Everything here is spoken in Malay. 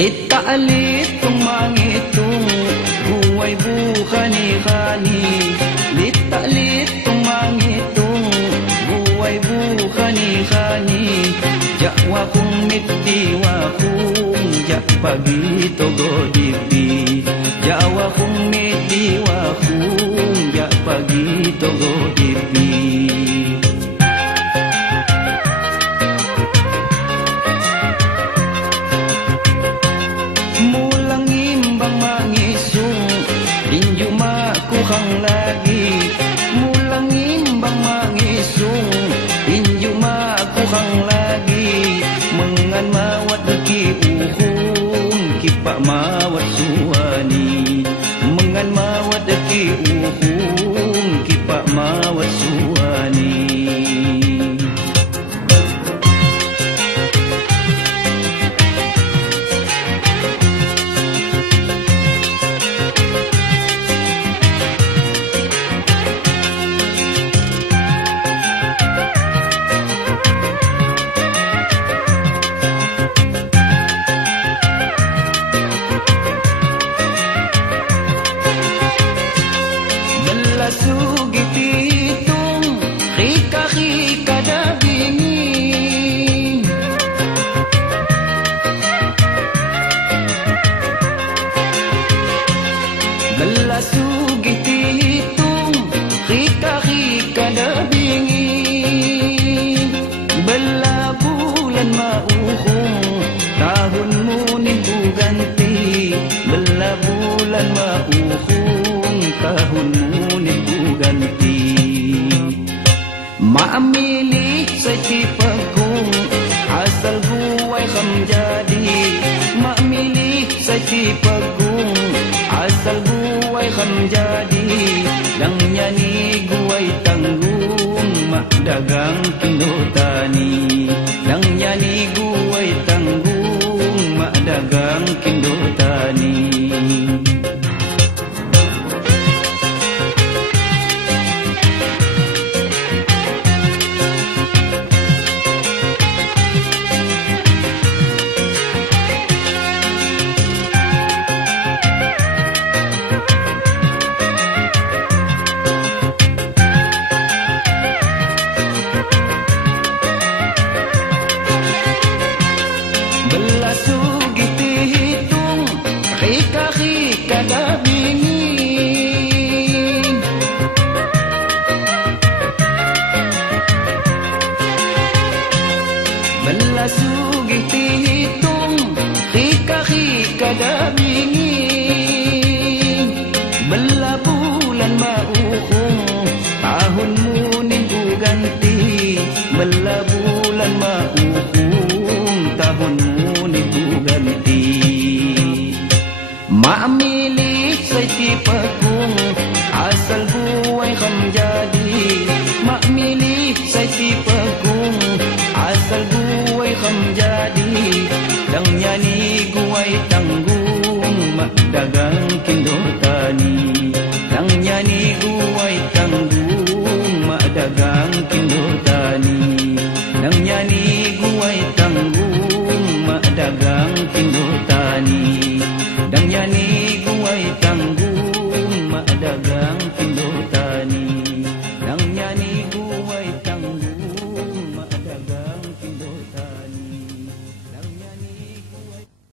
Litaalit tumangitong buhay bukhani-khani. Litaalit tumangitong buhay bukhani-khani. Jakwa kung mitdiwa kung jak pagito godipi. Jawa kung mitdiwa kung jak pagito godipi. Kang lagi mulang imbang mangisung inyo makukang lagi mengan mawat ki uhung kipa mawat suani mengan mawat ki uhung kipa mawat suani. Sugititung khika-khika dabingin Bala sugititung khika-khika dabingin Bala bulan mauhong tahun munibu ganti Bala bulan mauhong tahun ganti. Maamili sa tipagong asal buhay kam jadi. Maamili sa tipagong asal buhay kam jadi. Dang nyani guway tanggung makdagang kindotani. Dang nyani guway tanggung makdagang kindotani. Sugititung khika-khika dabingin Bala sugititung khika-khika dabingin Bala bulan mauhong tahun munibu ganti Bala bulan mauhong tahun ganti. Maamili sa tipagong asal buhay kam jadi. Maamili sa tipagong asal buhay kam jadi. Dang nyani guway tanggung makdagang kindotani. Dang nyani guway tanggung makdagang kindotani. Dang nyani guway tanggung makdagang kindotani.